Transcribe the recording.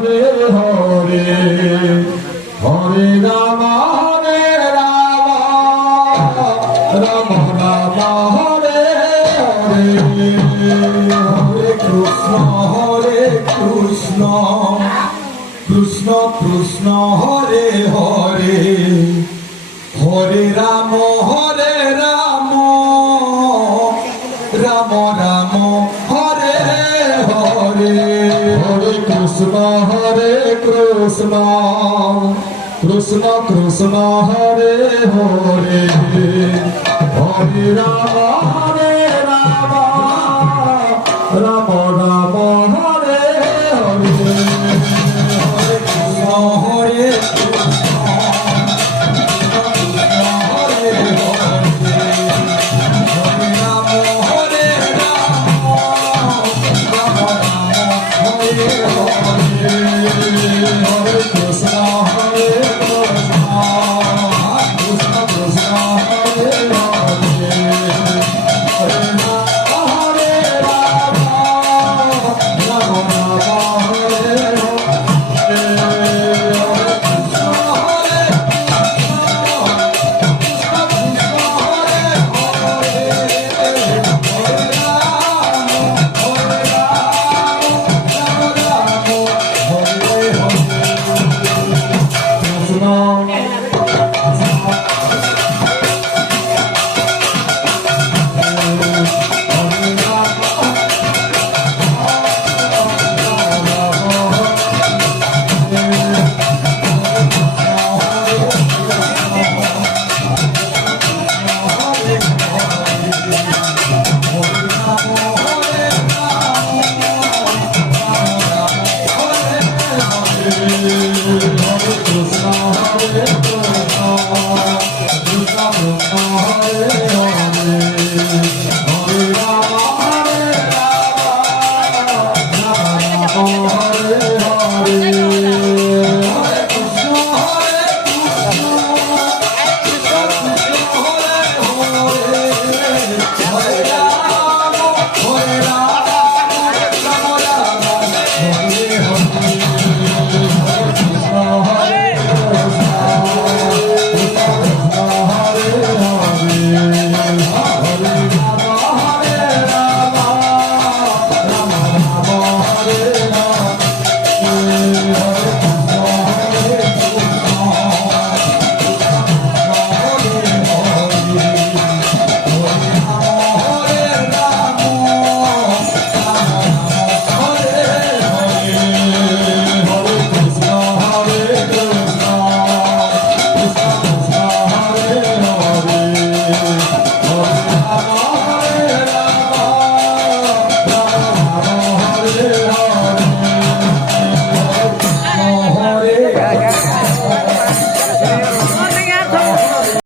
Hare Hare Hare Ram Ram Ram Hare Hare Hare Krishna Krishna Krishna Hare Hare Hare Ram Ram Ram Hare Hare Hare Krishna Krishna Krishna Hare Hare Hare Ram Ram Ram Hare Hare Hare Krishna